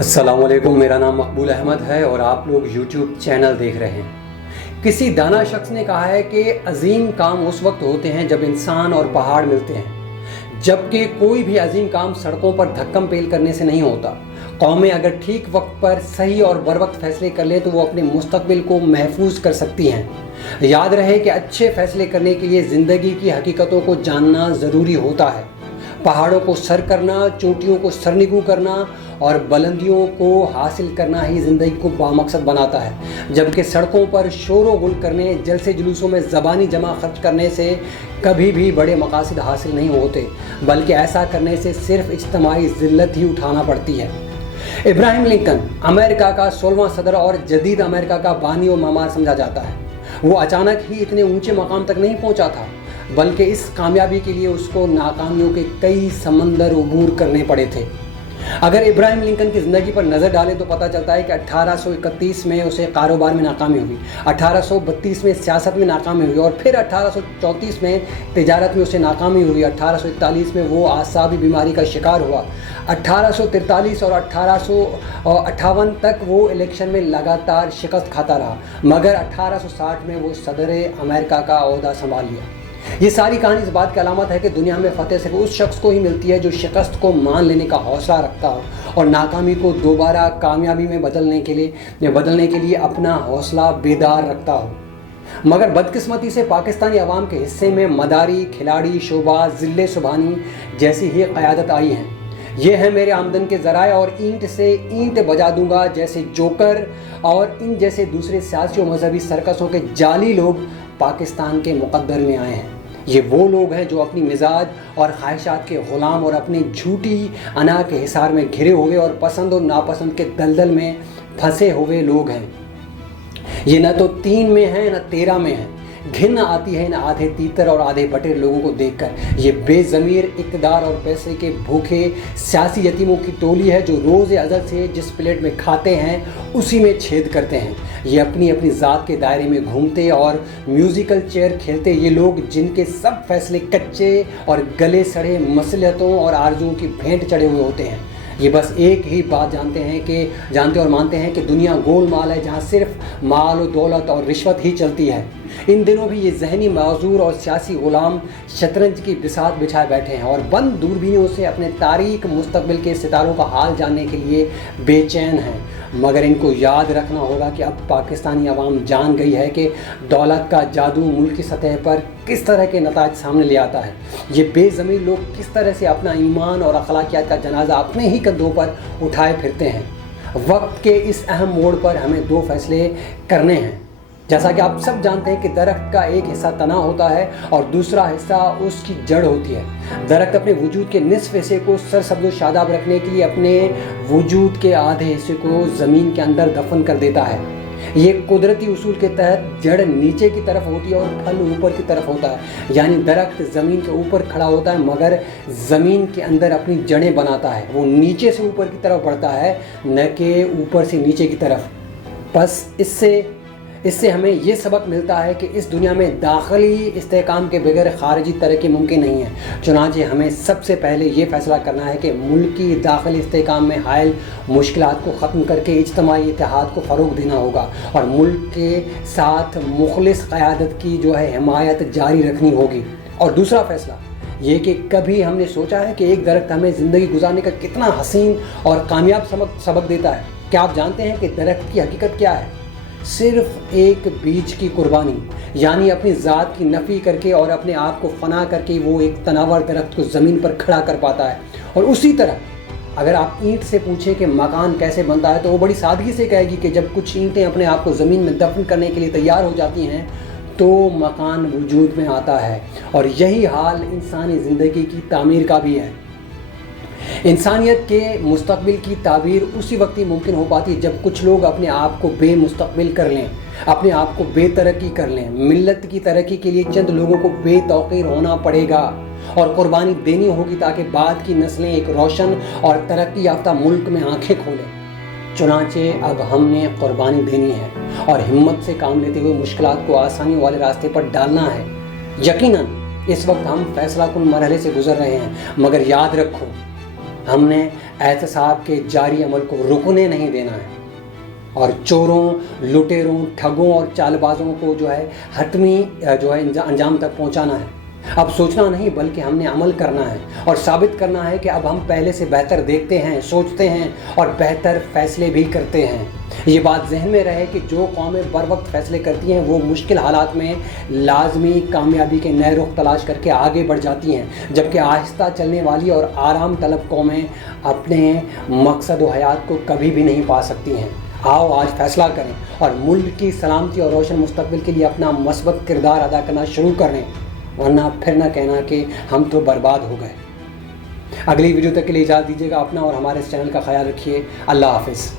अस्सलामुअलैकुम, मेरा नाम मकबूल अहमद है और आप लोग YouTube चैनल देख रहे हैं। किसी दाना शख्स ने कहा है कि अजीम काम उस वक्त होते हैं जब इंसान और पहाड़ मिलते हैं, जबकि कोई भी अजीम काम सड़कों पर धक्कम पेल करने से नहीं होता। कौमें अगर ठीक वक्त पर सही और बर वक्त फैसले कर लें तो वो अपने मुस्तकबिल को महफूज कर सकती हैं। याद रहे कि अच्छे फैसले करने के लिए ज़िंदगी की हकीकतों को जानना ज़रूरी होता है। पहाड़ों को सर करना, चोटियों को सरनिगू करना और बुलंदियों को हासिल करना ही ज़िंदगी को बामकसद बनाता है, जबकि सड़कों पर शोर गुल करने, जलसे जुलूसों में ज़बानी जमा खर्च करने से कभी भी बड़े मकासद हासिल नहीं होते, बल्कि ऐसा करने से सिर्फ इज्तिमाई ज़िल्लत ही उठाना पड़ती है। इब्राहिम लिंकन अमेरिका का 16वां सदर और जदीद अमेरिका का बानी और मामार समझा जाता है। वो अचानक ही इतने ऊंचे मकाम तक नहीं पहुंचा था, बल्कि इस कामयाबी के लिए उसको नाकामियों के कई समंदर उबूर करने पड़े थे। अगर इब्राहिम लिंकन की ज़िंदगी पर नज़र डालें तो पता चलता है कि 1831 में उसे कारोबार में नाकामी हुई, 1832 में सियासत में नाकामी हुई और फिर 1834 में तिजारत में उसे नाकामी हुई। 1841 में वो आसाबी बीमारी का शिकार हुआ। 1843 और 1858 तक वो इलेक्शन में लगातार शिकस्त खाता रहा, मगर 1860 में वो सदर अमेरिका का ओहदा संभाल लिया। ये सारी कहानी इस बात की अलामत है कि दुनिया में फ़तेह सिर्फ उस शख्स को ही मिलती है जो शिकस्त को मान लेने का हौसला रखता हो और नाकामी को दोबारा कामयाबी में बदलने के लिए अपना हौसला बेदार रखता हो। मगर बदकिस्मती से पाकिस्तानी अवाम के हिस्से में मदारी, खिलाड़ी, शोबाज, ज़िल्ले सुबहानी जैसी ही क़यादत आई हैं। ये है मेरे आमदन के ज़राए और ईंट से ईंट बजा दूंगा जैसे जोकर और इन जैसे दूसरे सियासी और मजहबी सर्कसों के जाली लोग पाकिस्तान के मुकद्दर में आए हैं। ये वो लोग हैं जो अपनी मिजाज और ख्वाहिशात के ग़ुलाम और अपनी झूठी अना के हिसार में घिरे हुए और पसंद और नापसंद के दलदल में फंसे हुए लोग हैं। ये न तो 3 में हैं न 13 में हैं। घिन आती है इन आधे तीतर और आधे बटेर लोगों को देखकर। ये बेज़मीर, इक़्तिदार और पैसे के भूखे सियासी यतीमों की टोली है जो रोज़ अज़ल से जिस प्लेट में खाते हैं उसी में छेद करते हैं। ये अपनी अपनी ज़ात के दायरे में घूमते और म्यूज़िकल चेयर खेलते ये लोग, जिनके सब फैसले कच्चे और गले सड़े मसलहतों और आरज़ुओं की भेंट चढ़े हुए होते हैं। ये बस एक ही बात जानते और मानते हैं कि दुनिया गोलमाल है जहाँ सिर्फ माल और दौलत और रिश्वत ही चलती है। इन दिनों भी ये जहनी माजूर और सियासी गुलाम शतरंज की बिसात बिछाए बैठे हैं और बंद दूरबीनों से अपने तारीक मुस्तकबिल के सितारों का हाल जानने के लिए बेचैन हैं। मगर इनको याद रखना होगा कि अब पाकिस्तानी अवाम जान गई है कि दौलत का जादू मुल्क की सतह पर किस तरह के नताज सामने ले आता है। ये बेज़मीर लोग किस तरह से अपना ईमान और अखलाकियात का जनाजा अपने ही कंधों पर उठाए फिरते हैं। वक्त के इस अहम मोड़ पर हमें 2 फैसले करने हैं। जैसा कि आप सब जानते हैं कि दरख्त का एक हिस्सा तना होता है और दूसरा हिस्सा उसकी जड़ होती है। दरख्त अपने वजूद के निस्फ हिस्से को सरसब्ज़ शादाब रखने के लिए अपने वजूद के आधे हिस्से को ज़मीन के अंदर दफन कर देता है। ये कुदरती उसूल के तहत जड़ नीचे की तरफ होती है और फल ऊपर की तरफ होता है। यानी दरख्त ज़मीन के ऊपर खड़ा होता है मगर ज़मीन के अंदर अपनी जड़ें बनाता है। वो नीचे से ऊपर की तरफ बढ़ता है, न कि ऊपर से नीचे की तरफ। बस इससे हमें ये सबक मिलता है कि इस दुनिया में दाखिली इस्तेहकाम के बगैर खारजी तरक्की मुमकिन नहीं है। चुनांचे हमें सबसे पहले ये फ़ैसला करना है कि मुल्की दाखिली इस्तेहकाम में हायल मुश्किलात को ख़त्म करके इज्तिमाई इत्तेहाद को फ़रोग़ देना होगा और मुल्क के साथ मुखलिस क़यादत की हिमायत जारी रखनी होगी। और दूसरा फ़ैसला ये कि कभी हमने सोचा है कि एक दरख्त हमें ज़िंदगी गुजारने का कितना हसीन और कामयाब सबक देता है। क्या आप जानते हैं कि दरख्त की हकीकत क्या है? सिर्फ एक बीज की कुर्बानी, यानी अपनी ज़ात की नफ़ी करके और अपने आप को फना करके वो एक तनावर दरख्त को ज़मीन पर खड़ा कर पाता है। और उसी तरह अगर आप ईंट से पूछें कि मकान कैसे बनता है तो वो बड़ी सादगी से कहेगी कि जब कुछ ईंटें अपने आप को ज़मीन में दफन करने के लिए तैयार हो जाती हैं तो मकान वजूद में आता है। और यही हाल इंसानी ज़िंदगी की तामीर का भी है। इंसानियत के मुस्तकबिल की ताबीर उसी वक्त ही मुमकिन हो पाती है जब कुछ लोग अपने आप को बेमुस्तकबिल कर लें, अपने आप को बेतरक्की कर लें। मिल्लत की तरक्की के लिए चंद लोगों को बेतौकीर होना पड़ेगा और कुर्बानी देनी होगी ताकि बाद की नस्लें एक रोशन और तरक्की याफ्ता मुल्क में आंखें खोलें। चुनांचे अब हमने कुर्बानी देनी है और हिम्मत से काम लेते हुए मुश्किलात को आसानी वाले रास्ते पर डालना है। यकीनन इस वक्त हम फैसला कुन मरहले से गुजर रहे हैं, मगर याद रखो ہم نے احتساب کے جاری عمل کو رکنے نہیں دینا ہے اور چوروں، لٹیروں، ٹھگوں اور چال بازوں کو حتمی انجام تک پہنچانا ہے۔ اب سوچنا نہیں بلکہ ہم نے عمل کرنا ہے اور ثابت کرنا ہے کہ اب ہم پہلے سے بہتر دیکھتے ہیں، سوچتے ہیں اور بہتر فیصلے بھی کرتے ہیں۔ یہ بات ذہن میں رہے کہ جو قومیں بر وقت فیصلے کرتی ہیں وہ مشکل حالات میں لازمی کامیابی کے نئے رخ تلاش کر کے آگے بڑھ جاتی ہیں، جبکہ آہستہ چلنے والی اور آرام طلب قومیں اپنے مقصد و حیات کو کبھی بھی نہیں پا سکتی ہیں۔ آؤ آج فیصلہ کریں اور ملک کی سلامتی اور روشن مستقبل کے لیے اپنا مثبت کردار ادا کرنا شروع کریں، ورنہ پھر نہ کہنا کہ ہم تو برباد ہو گئے۔ اگلی ویڈیو تک کے لیے اجازت دیجیے گا، اپنا اور ہمارے اس چینل کا خیال رکھیے۔ اللہ حافظ۔